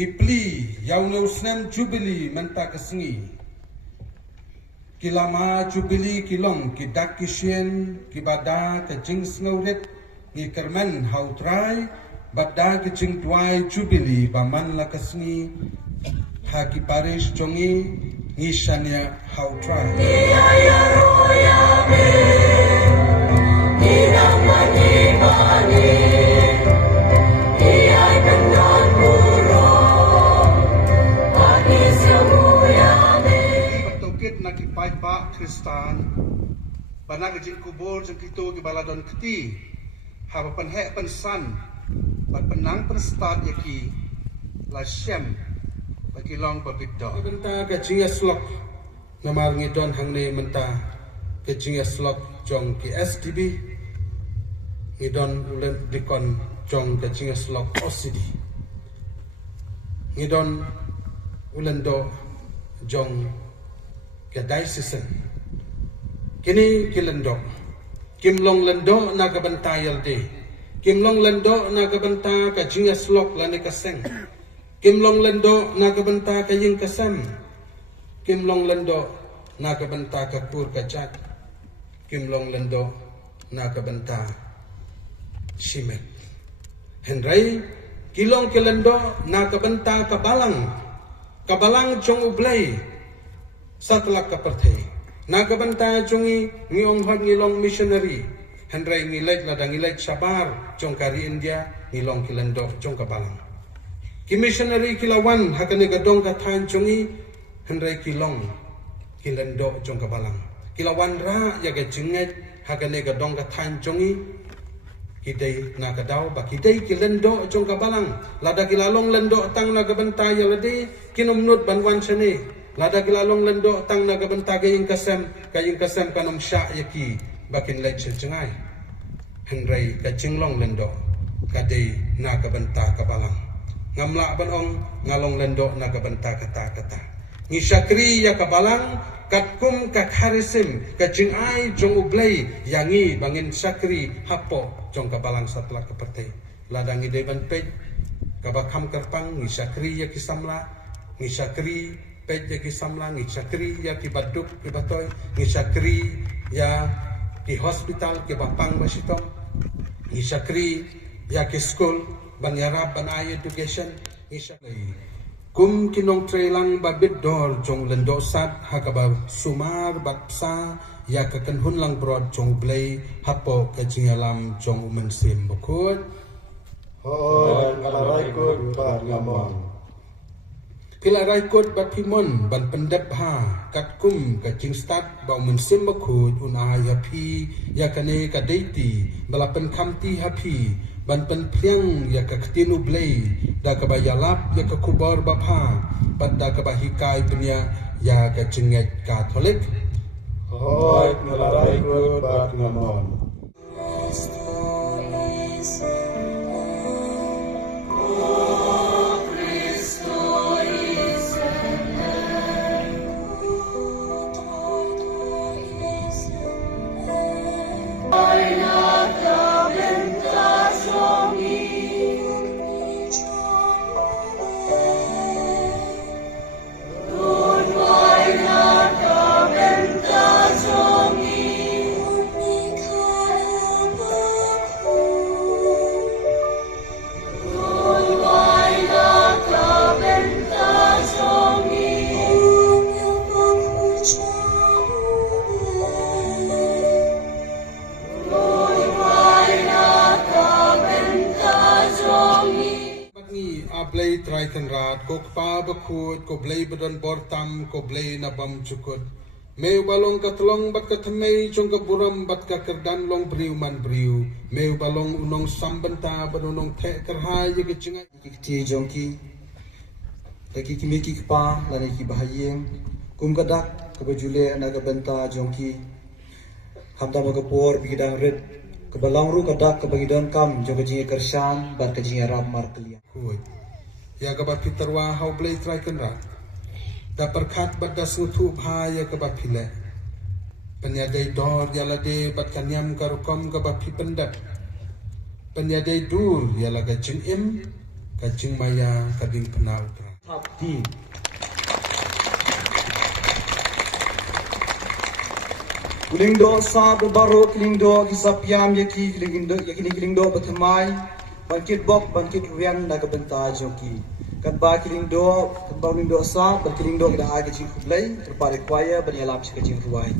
ngipli yaune usnem jubili menta kesengi kilama jubili kilong kidak kisien kibada kejing snauret ngikermen hautrai bada kejing tuai jubili baman la kesengi haki parish jongi ngishania hautrai Nakipai Pak Kristan, banag jin kubur jin kito ki baladon kiti, haba penhek pensan, bat penang penstad yaki, la shem, bagi long berbeda. Benta kecing slok, namar ngidon hangne menta kecing slok jong ki SDB, ngidon ulen dikon jong kecing slok OCD, ngidon ulen do jong kedai season kini kilendo kimlong lendo na kabantayal de kimlong lendo na kabanta ka jinga slok lani kaseng kimlong lendo na kabanta ka ying kasam kimlong lendo na kabanta ka pur ka chat kimlong lendo na kabanta shimek henry kilong kilendo na kabanta ka balang jong ublay Satlak kaperthai nagabanta jongi ngiong hot ngilong missionary hendrai ngilait ladang ngilait sabar jong kari India ngilong kilendo jong kabalang ki missionary kilawan hakane gadong kathan jongi hendrai kilong kilendo jong kabalang kilawan ra yaga jinget hakane gadong kathan jongi kidai nakadaw ba kidai kilendo jong kabalang lada kilalong lendo tang nagabanta yalade kinumnut banwan sene lada kilalong lendo tang nagabanta kaying kasam kanom sya yaki bakin lait sencengai henry kacinglong lendo kadai nagabanta kabalang ngamla banong ngalong lendo nagabanta kata ngisakri ya kabalang katkum kakharisim kacingai jong ublay yangi bangin sakri hapo jong kabalang satla keperti ladang ide banpej kabakam kerpang ngisakri ya kisamla ngisakri pej ya ki samlang ngisakri ya ki baduk ki batoy ngisakri ya ki hospital ki bapang basitong ngisakri ya ki school banyarab banay education ngisakri kum kinong trelang babid dor jong lendosat hakaba sumar batsa ya kakenhun lang brod jong blay hapo kajingalam jong umensim bukut hoi ngalaikut bat ngamon Pila raikot bat pimon ban pendep ha katkum kacing start bau mensim bakut unai hapi ya kane kadaiti balapen kamti hapi ban pen priang ya kaketinu blay da kabayalap ya kakubar bapha bat da kabahikai punya ya kacinget katolik hoi ngalaikut bat ngamon Blay traikan rat ko pa bakut ko blay badan bortam ko blay nabam cukut meu balong katlong bat katmei jong kaburam bat ka kerdan long briu man briu meu balong unong sambenta banunong the kerha ye kechingai kiti jongki taki kimiki kpa lani ki bahayeng kum kadak kabajule naga benta jongki hamda magapor bigidang red kabalang ru kadak kabagidon kam joga jinge kersan bat ka jinge rab marklia ya kabat pitarwa hau blay traikan rat da perkat bat da sutu bha ya kabat pile penyadai dor yalade bat kanyam karukom kabat pipendap penyadai dur yalaga jingim kacing maya kading pena ukra. Abdi. Kilingdo sa baro kilingdo kisapiam yaki kilingdo batamay bangkit bok bangkit rian nagabenta joki kadba kilingdo sa kilingdo ida agi jing kublai terpare kwaya banyalam sikajing ruai.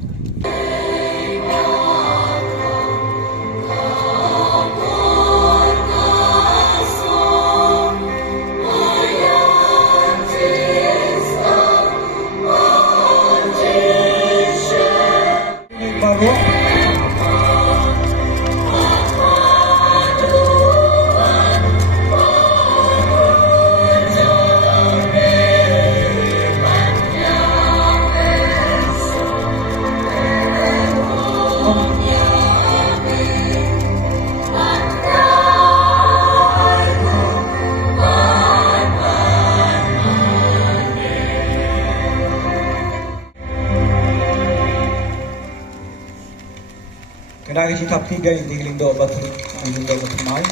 Kadang kita tiga yang dilingdo batu, dilingdo batu mai.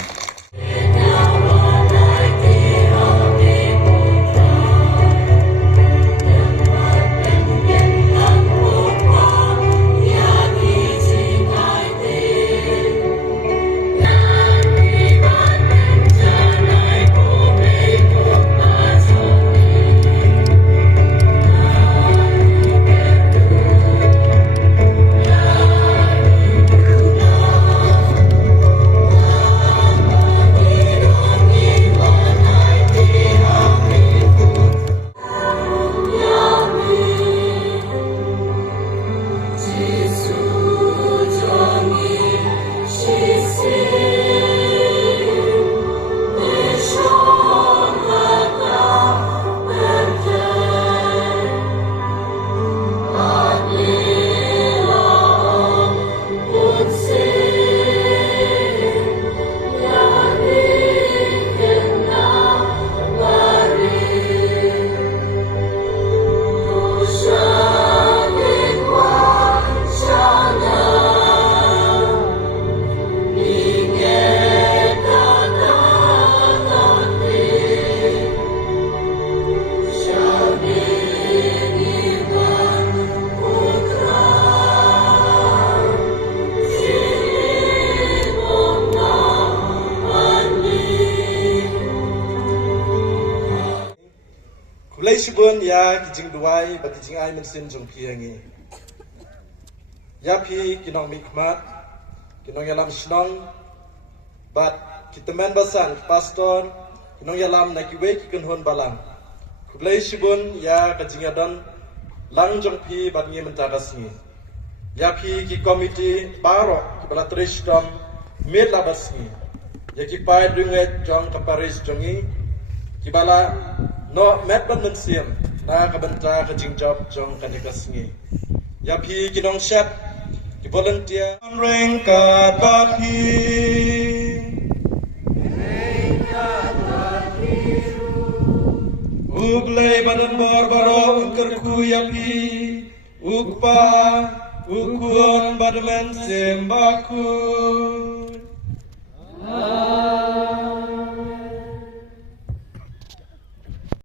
Sibun ya kijing duai ba kijing ai mensin jong piangi ya pi kinong mikmat kinong yalam shnong bat kitemen basan pastor kinong yalam na kiwe ki kunhon balang kublai sibun ya kijing adon lang jong pi bat ngi mentagas ni ya pi ki komiti baro ki bala tristom med labas ni ya ki pai dunget jong kaparis jongi ki bala no metban mensiam na kabenta kajing job jong kanikas ngi ya pi kinong chat ki volunteer ring ka bapi uglay badan barbaro kerku ya pi ukpa ukuon badmen sembakun